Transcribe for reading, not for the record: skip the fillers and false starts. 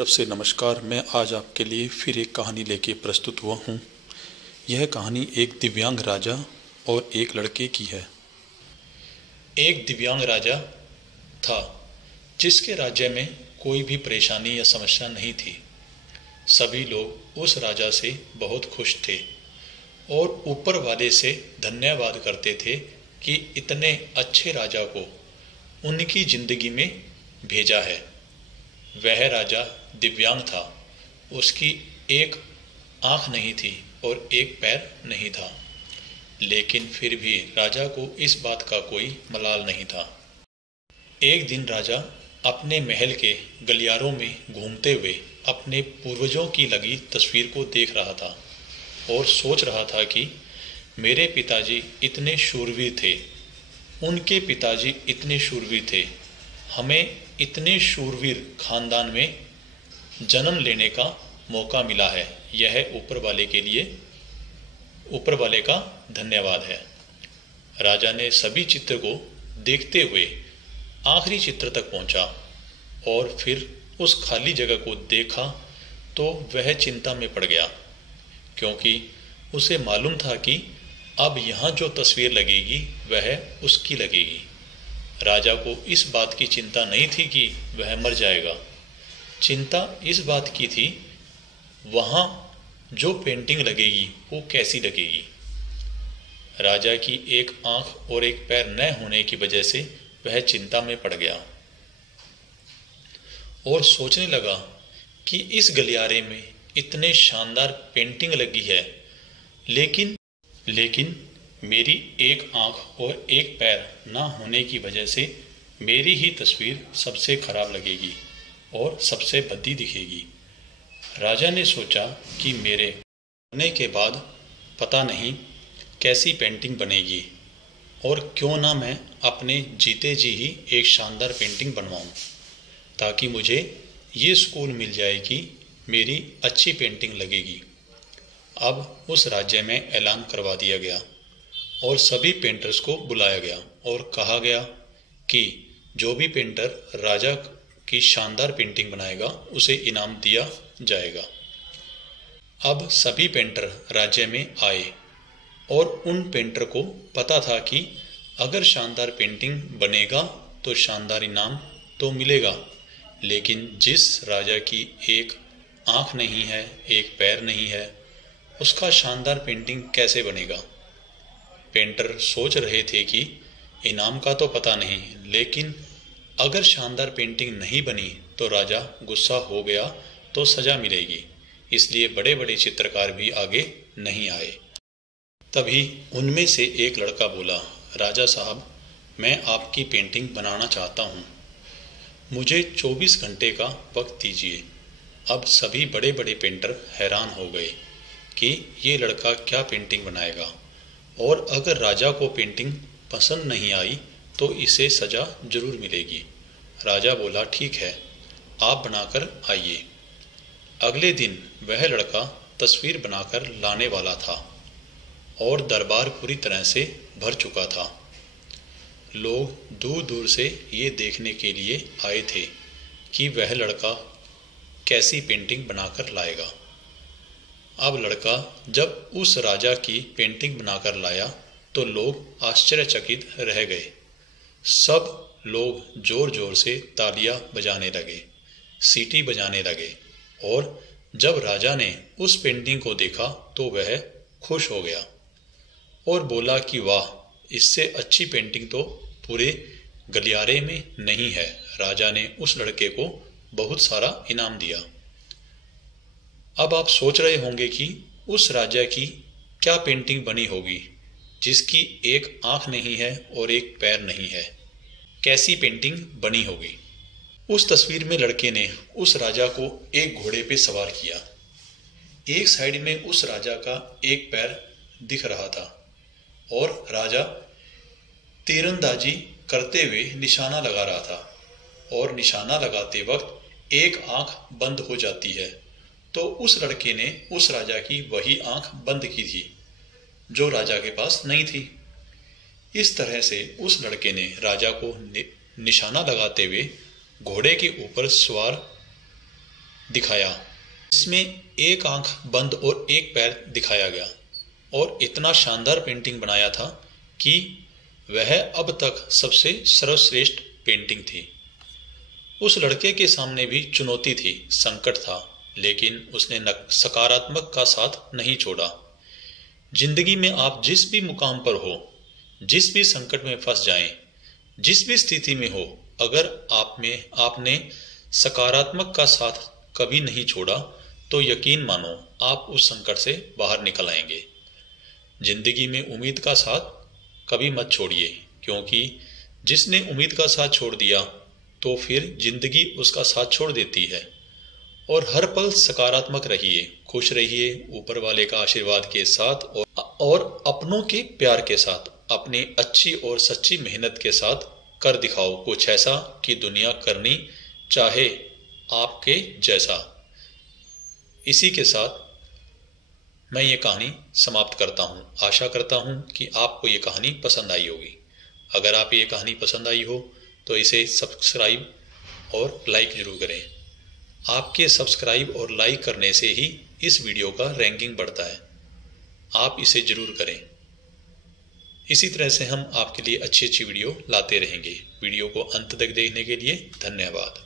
तरफ से नमस्कार। मैं आज आपके लिए फिर एक कहानी लेके प्रस्तुत हुआ हूँ। यह कहानी एक दिव्यांग राजा और एक लड़के की है। एक दिव्यांग राजा था जिसके राज्य में कोई भी परेशानी या समस्या नहीं थी। सभी लोग उस राजा से बहुत खुश थे और ऊपर वाले से धन्यवाद करते थे कि इतने अच्छे राजा को उनकी जिंदगी में भेजा है। वह राजा दिव्यांग था। उसकी एक आंख नहीं थी और एक पैर नहीं था, लेकिन फिर भी राजा को इस बात का कोई मलाल नहीं था। एक दिन राजा अपने महल के गलियारों में घूमते हुए अपने पूर्वजों की लगी तस्वीर को देख रहा था और सोच रहा था कि मेरे पिताजी इतने शूरवीर थे, उनके पिताजी इतने शूरवीर थे, हमें इतने शूरवीर खानदान में जन्म लेने का मौका मिला है। यह ऊपर वाले का धन्यवाद है। राजा ने सभी चित्र को देखते हुए आखिरी चित्र तक पहुंचा और फिर उस खाली जगह को देखा तो वह चिंता में पड़ गया, क्योंकि उसे मालूम था कि अब यहाँ जो तस्वीर लगेगी वह उसकी लगेगी। राजा को इस बात की चिंता नहीं थी कि वह मर जाएगा। चिंता इस बात की थी वहाँ जो पेंटिंग लगेगी वो कैसी लगेगी। राजा की एक आंख और एक पैर न होने की वजह से वह चिंता में पड़ गया और सोचने लगा कि इस गलियारे में इतने शानदार पेंटिंग लगी है, लेकिन मेरी एक आंख और एक पैर ना होने की वजह से मेरी ही तस्वीर सबसे खराब लगेगी और सबसे भद्दी दिखेगी। राजा ने सोचा कि मेरे मरने के बाद पता नहीं कैसी पेंटिंग बनेगी और क्यों ना मैं अपने जीते जी ही एक शानदार पेंटिंग बनवाऊं, ताकि मुझे ये सुकून मिल जाए कि मेरी अच्छी पेंटिंग लगेगी। अब उस राज्य में ऐलान करवा दिया गया और सभी पेंटर्स को बुलाया गया और कहा गया कि जो भी पेंटर राजा की शानदार पेंटिंग बनाएगा उसे इनाम दिया जाएगा। अब सभी पेंटर राज्य में आए और उन पेंटर को पता था कि अगर शानदार पेंटिंग बनेगा तो शानदार इनाम तो मिलेगा, लेकिन जिस राजा की एक आंख नहीं है, एक पैर नहीं है, उसका शानदार पेंटिंग कैसे बनेगा। पेंटर सोच रहे थे कि इनाम का तो पता नहीं, लेकिन अगर शानदार पेंटिंग नहीं बनी तो राजा गुस्सा हो गया तो सजा मिलेगी, इसलिए बड़े बड़े चित्रकार भी आगे नहीं आए। तभी उनमें से एक लड़का बोला, राजा साहब, मैं आपकी पेंटिंग बनाना चाहता हूँ, मुझे 24 घंटे का वक्त दीजिए। अब सभी बड़े बड़े पेंटर हैरान हो गए कि ये लड़का क्या पेंटिंग बनाएगा, और अगर राजा को पेंटिंग पसंद नहीं आई तो इसे सजा जरूर मिलेगी। राजा बोला, ठीक है, आप बनाकर आइए। अगले दिन वह लड़का तस्वीर बनाकर लाने वाला था और दरबार पूरी तरह से भर चुका था। लोग दूर दूर से ये देखने के लिए आए थे कि वह लड़का कैसी पेंटिंग बनाकर लाएगा। अब लड़का जब उस राजा की पेंटिंग बनाकर लाया तो लोग आश्चर्यचकित रह गए। सब लोग जोर जोर से तालियां बजाने लगे, सीटी बजाने लगे, और जब राजा ने उस पेंटिंग को देखा तो वह खुश हो गया और बोला कि वाह, इससे अच्छी पेंटिंग तो पूरे गलियारे में नहीं है। राजा ने उस लड़के को बहुत सारा इनाम दिया। अब आप सोच रहे होंगे कि उस राजा की क्या पेंटिंग बनी होगी जिसकी एक आंख नहीं है और एक पैर नहीं है, कैसी पेंटिंग बनी होगी। उस तस्वीर में लड़के ने उस राजा को एक घोड़े पे सवार किया। एक साइड में उस राजा का एक पैर दिख रहा था और राजा तीरंदाजी करते हुए निशाना लगा रहा था, और निशाना लगाते वक्त एक आंख बंद हो जाती है, तो उस लड़के ने उस राजा की वही आंख बंद की थी जो राजा के पास नहीं थी। इस तरह से उस लड़के ने राजा को निशाना लगाते हुए घोड़े के ऊपर सवार दिखाया। इसमें एक आंख बंद और एक पैर दिखाया गया और इतना शानदार पेंटिंग बनाया था कि वह अब तक सबसे सर्वश्रेष्ठ पेंटिंग थी। उस लड़के के सामने भी चुनौती थी, संकट था, लेकिन उसने सकारात्मक का साथ नहीं छोड़ा। जिंदगी में आप जिस भी मुकाम पर हो, जिस भी संकट में फंस जाएं, जिस भी स्थिति में हो, अगर आपने सकारात्मक का साथ कभी नहीं छोड़ा तो यकीन मानो आप उस संकट से बाहर निकल आएंगे। जिंदगी में उम्मीद का साथ कभी मत छोड़िए, क्योंकि जिसने उम्मीद का साथ छोड़ दिया तो फिर जिंदगी उसका साथ छोड़ देती है। और हर पल सकारात्मक रहिए, खुश रहिए, ऊपर वाले का आशीर्वाद के साथ और अपनों के प्यार के साथ, अपनी अच्छी और सच्ची मेहनत के साथ कर दिखाओ कुछ ऐसा कि दुनिया करनी चाहे आपके जैसा। इसी के साथ मैं ये कहानी समाप्त करता हूँ। आशा करता हूँ कि आपको ये कहानी पसंद आई होगी। अगर आप ये कहानी पसंद आई हो तो इसे सब्सक्राइब और लाइक जरूर करें। आपके सब्सक्राइब और लाइक करने से ही इस वीडियो का रैंकिंग बढ़ता है। आप इसे जरूर करें। इसी तरह से हम आपके लिए अच्छी अच्छी वीडियो लाते रहेंगे। वीडियो को अंत तक देखने के लिए धन्यवाद।